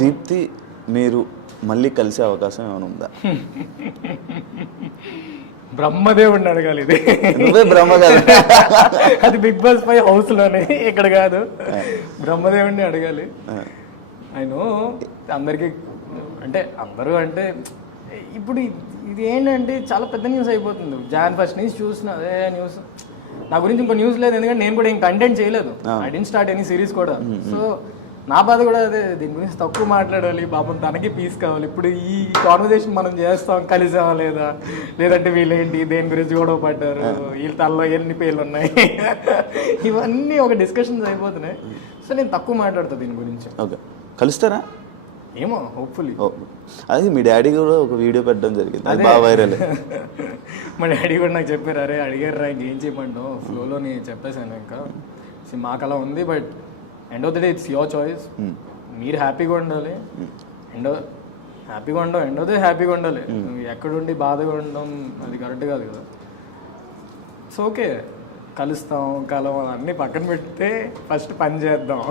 దీప్తి మీరు మళ్ళీ కలిసే అవకాశం ఏమైనా ఉందా? బ్రహ్మదేవుడిని అడగాలి ఇది. నువ్వే బ్రహ్మ కదా. అది బిగ్ బాస్ 5 హౌస్లోనే, ఇక్కడ కాదు. బ్రహ్మదేవుడిని అడగాలి. ఆయన అందరికీ అంటే అందరూ అంటే ఇప్పుడు ఇది ఏంటంటే చాలా పెద్ద న్యూస్ అయిపోతుంది. Jan 1 నుంచి చూసిన అదే న్యూస్. నా గురించి ఇంకో న్యూస్ లేదు, ఎందుకంటే నేను కూడా ఏం కంటెంట్ చేయలేదు. I didn't start any series కూడా. సో నా బాధ కూడా అదే, దీని గురించి తక్కువ మాట్లాడాలి, పాపం తనకి పీస్ కావాలి. ఇప్పుడు ఈ కాన్వర్జేషన్ మనం చేస్తాం, కలిసామా లేదా, లేదంటే వీళ్ళేంటి దేని గురించి గొడవ పడ్డారు, వీళ్ళ తలలో ఎన్ని పేర్లు ఉన్నాయి, ఇవన్నీ ఒక డిస్కషన్స్ అయిపోతున్నాయి. సో నేను తక్కువ మాట్లాడతాను దీని గురించి. ఓకే, కలుస్తారా? ఏమో, హోప్ఫుల్లీ. అది మీ డాడీ కూడా ఒక వీడియో పెట్టడం జరిగింది, అది బాగా వైరల్. మా డాడీ కూడా నాకు చెప్పారు, అరే అడిగారు రా ఇంకేం చేయమంటావు, ఫ్లోలో నేను చెప్పేశాను. ఇంకా మాకు అలా ఉంది, but end of the day it's your choice. మీరు హ్యాపీగా ఉండాలి, ఎండ్ ఆఫ్ ద హ్యాపీగా ఉండాలి. ఎక్కడుండి బాధగా ఉండడం అది కరెక్ట్ కాదు కదా. సో ఓకే, కలుస్తాం కలవం అన్నీ పక్కన పెడితే ఫస్ట్ పని చేద్దాం.